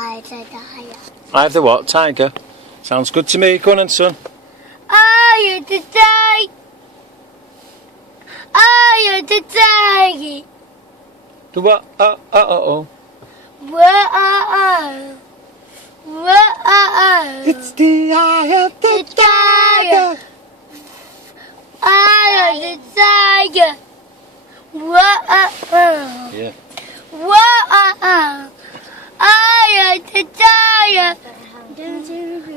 I the tiger. I have the what? Tiger. Sounds good to me. Go on then, son. I am the tiger. I am the tiger. The what? Oh. Whoa. Whoa. It's the eye of the tiger. I am the tiger. Whoa. Yeah. Whoa. I am the tiger.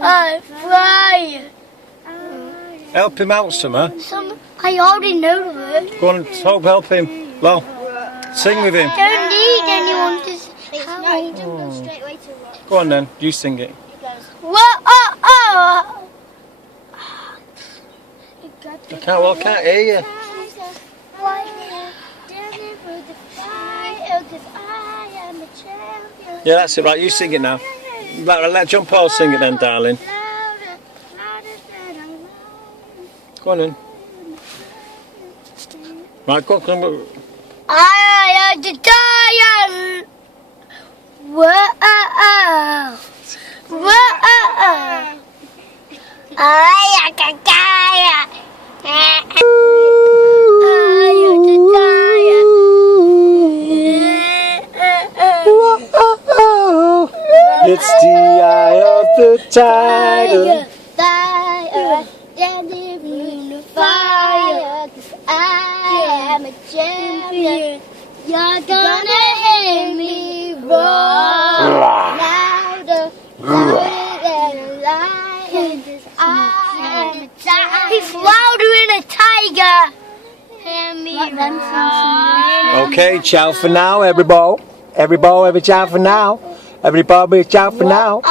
I'm flying. Help him out, Summer. I already know the word. Go on, Hope, help him. Lo, sing with him. Don't need anyone to sing. No, you don't go straight away to what? Go on then, you sing it. Whoa. I can't hear you. Yeah, that's it, right, you sing it now. Let John Paul sing it then, darling. Go on then. Right, go on. I am the tiger. Whoa. Whoa. I am the tiger. I am the tiger. It's the eye of the tiger. Fire, standing in the fire. 'Cause I am a champion. You're gonna hear me roar louder, louder than a lion. 'Cause I am a tiger. He's louder than a tiger. Hear me roar. Okay, ciao for now, everybody. Everybody, every ciao for now. Everybody, ciao for now.